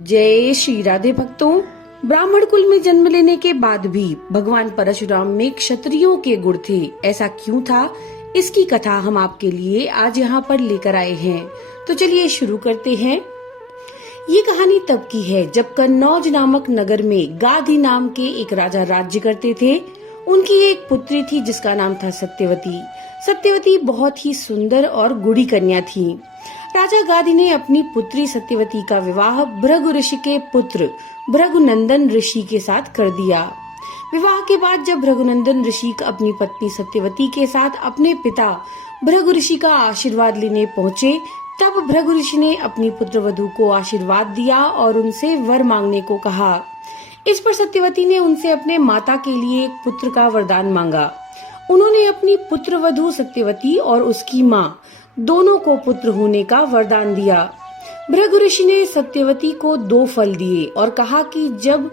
जय श्री राधे भक्तों। ब्राह्मण कुल में जन्म लेने के बाद भी भगवान परशुराम में क्षत्रियों के गुण थे। ऐसा क्यों था, इसकी कथा हम आपके लिए आज यहाँ पर लेकर आए हैं। तो चलिए शुरू करते हैं। ये कहानी तब की है जब कन्नौज नामक नगर में गाधी नाम के एक राजा राज्य करते थे। उनकी एक पुत्री थी जिसका नाम था सत्यवती। सत्यवती बहुत ही सुंदर और गुड़ी कन्या थी। राजा गाधी ने अपनी पुत्री सत्यवती का विवाह भृगु ऋषि के पुत्र भृगुनंदन ऋषि के साथ कर दिया। विवाह के बाद जब भृगुनंदन ऋषि अपनी पत्नी सत्यवती के साथ अपने पिता भृगु ऋषि का आशीर्वाद लेने पहुँचे, तब भृगु ऋषि ने अपनी पुत्रवधू को आशीर्वाद दिया और उनसे वर मांगने को कहा। इस पर सत्यवती ने उनसे अपने माता के लिए एक पुत्र का वरदान मांगा। उन्होंने अपनी पुत्रवधू सत्यवती और उसकी माँ दोनों को पुत्र होने का वरदान दिया। भृगु ऋषि ने सत्यवती को 2 फल दिए और कहा कि जब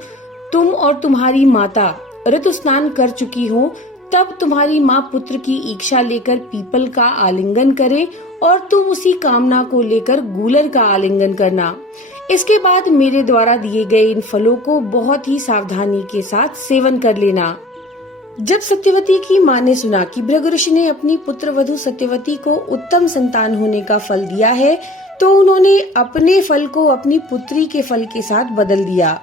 तुम और तुम्हारी माता ऋतु स्नान कर चुकी हो, तब तुम्हारी माँ पुत्र की इच्छा लेकर पीपल का आलिंगन करे और तुम उसी कामना को लेकर गूलर का आलिंगन करना। इसके बाद मेरे द्वारा दिए गए इन फलों को बहुत ही सावधानी के साथ सेवन कर लेना। जब सत्यवती की माँ ने सुना कि भृगु ऋषि ने अपनी पुत्रवधू सत्यवती को उत्तम संतान होने का फल दिया है, तो उन्होंने अपने फल को अपनी पुत्री के फल के साथ बदल दिया।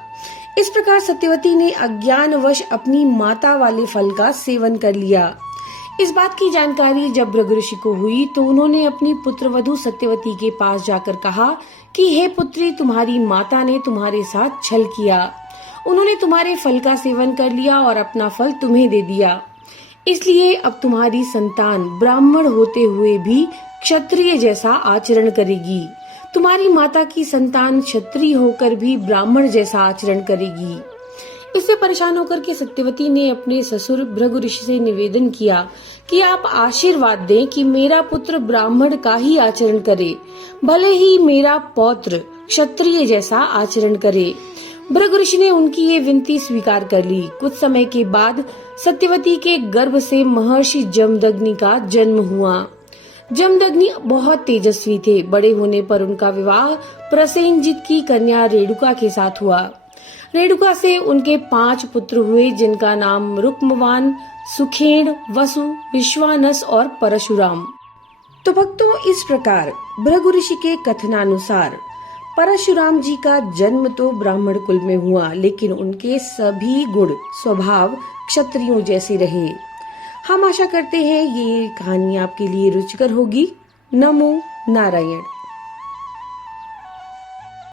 इस प्रकार सत्यवती ने अज्ञानवश अपनी माता वाले फल का सेवन कर लिया। इस बात की जानकारी जब भृगु ऋषि को हुई तो उन्होंने अपनी पुत्रवधू सत्यवती के पास जाकर कहा कि हे पुत्री, तुम्हारी माता ने तुम्हारे साथ छल किया। उन्होंने तुम्हारे फल का सेवन कर लिया और अपना फल तुम्हें दे दिया। इसलिए अब तुम्हारी संतान ब्राह्मण होते हुए भी क्षत्रिय जैसा आचरण करेगी। तुम्हारी माता की संतान क्षत्रिय होकर भी ब्राह्मण जैसा आचरण करेगी। इससे परेशान होकर के सत्यवती ने अपने ससुर भृगु ऋषि से निवेदन किया कि आप आशीर्वाद दें कि मेरा पुत्र ब्राह्मण का ही आचरण करे, भले ही मेरा पौत्र क्षत्रिय जैसा आचरण करे। भृगु ऋषि ने उनकी ये विनती स्वीकार कर ली। कुछ समय के बाद सत्यवती के गर्भ से महर्षि जमदग्नि का जन्म हुआ। जमदग्नि बहुत तेजस्वी थे। बड़े होने पर उनका विवाह प्रसेनजित की कन्या रेणुका के साथ हुआ। रेणुका से उनके 5 पुत्र हुए, जिनका नाम रुक्मवान, सुखेण, वसु, विश्वानस और परशुराम। तो भक्तों, इस प्रकार भृगु ऋषि के कथनानुसार परशुराम जी का जन्म तो ब्राह्मण कुल में हुआ, लेकिन उनके सभी गुण स्वभाव क्षत्रियों जैसे रहे। हम आशा करते हैं ये कहानी आपके लिए रुचिकर होगी। नमो नारायण।